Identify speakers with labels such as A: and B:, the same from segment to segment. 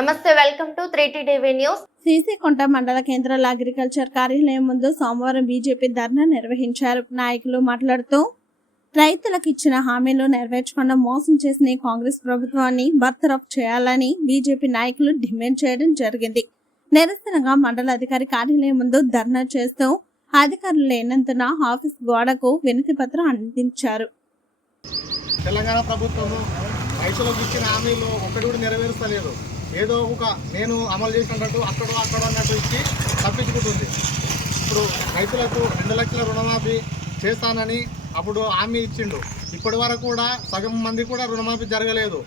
A: నమస్తే welcome to three TV news.
B: సీసీకొంట మండల కేంద్రాల అగ్రికల్చర్ కార్యాలయం ముందు సోమవారం బీజేపీ ధర్నా నిర్వహించారు. నాయకులు మాట్లాడుతూ రైతులకు ఇచ్చిన హామీలు నెరవేర్చకుండా మోసం చేసిన కాంగ్రెస్ ప్రభుత్వాన్ని బర్తరఫ్ చేయాలని బీజేపీ నాయకులు డిమాండ్ చేయడం జరిగింది. నిరసనగా మండల అధికారి కార్యాలయం ముందు ధర్నా చేస్తూ అధికారులు లేనందున ఆఫీస్ గోడకు వినతి పత్రం అందించారు.
C: తెలంగాణ ప్రభుత్వము రైతులకు ఇచ్చిన హామీలు ఒక్కటి కూడా నెరవేరుస్తలేదు. ఏదో ఒక నేను అమలు చేసినట్టు అక్కడ అక్కడ అన్నట్టు ఇచ్చి తప్పించుకుంటుంది. ఇప్పుడు రైతులకు రెండు లక్షల రుణమాఫీ చేస్తానని అప్పుడు హామీ ఇచ్చిండు. ఇప్పటి వరకు కూడా సగం మంది కూడా రుణమాఫీ జరగలేదు.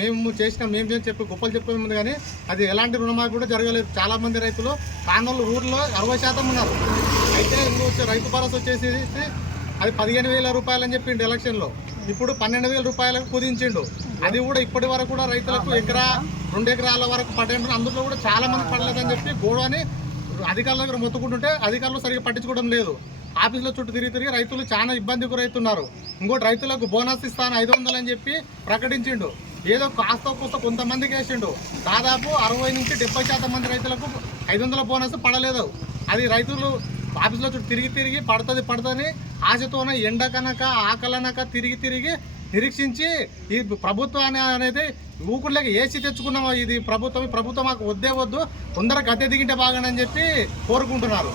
C: మేము చేసిన మేము చేసి చెప్పి గొప్పలు చెప్పే ముందు కానీ అది ఎలాంటి రుణమాఫీ కూడా జరగలేదు. చాలామంది రైతులు కానోళ్ళు ఊర్లో అరవై శాతం ఉన్నారు. అయితే ఇంకొచ్చి రైతు భరోసా వచ్చేసి అది పదిహేను వేల రూపాయలు అని చెప్పిండు ఎలక్షన్లో ఇప్పుడు పన్నెండు వేల రూపాయలకు కుదించిండు. అది కూడా ఇప్పటి వరకు కూడా రైతులకు ఎకరా రెండు ఎకరాల వరకు పడేందుకు అందులో కూడా చాలా మంది పడలేదని చెప్పి గోడని అధికారుల దగ్గర మొత్తుకుంటుంటే అధికారులు సరిగ్గా పట్టించుకోవడం లేదు. ఆఫీసులో చుట్టూ తిరిగి తిరిగి రైతులు చాలా ఇబ్బందికి గురవుతున్నారు. ఇంకోటి రైతులకు బోనస్ ఇస్తాను ఐదు వందలు అని చెప్పి ప్రకటించిండు. ఏదో కాస్త కూస్త కొంతమందికి వేసిండు. దాదాపు అరవై నుంచి డెబ్బై శాతం మంది రైతులకు ఐదు వందల బోనస్ పడలేదు. అది రైతులు ఆఫీస్లో చుట్టూ తిరిగి తిరిగి పడుతుంది పడుతుంది. ఆశతోన ఎండకనక ఆకలనక తిరిగి తిరిగి నిరీక్షించి ఈ ప్రభుత్వాన్ని అనేది ఊకుళ్ళకి ఏసీ తెచ్చుకున్నాము ఇది ప్రభుత్వం ప్రభుత్వం మాకు వద్దే వద్దు. తొందరగా గద్దె దిగింటే బాగానని చెప్పి కోరుకుంటున్నారు.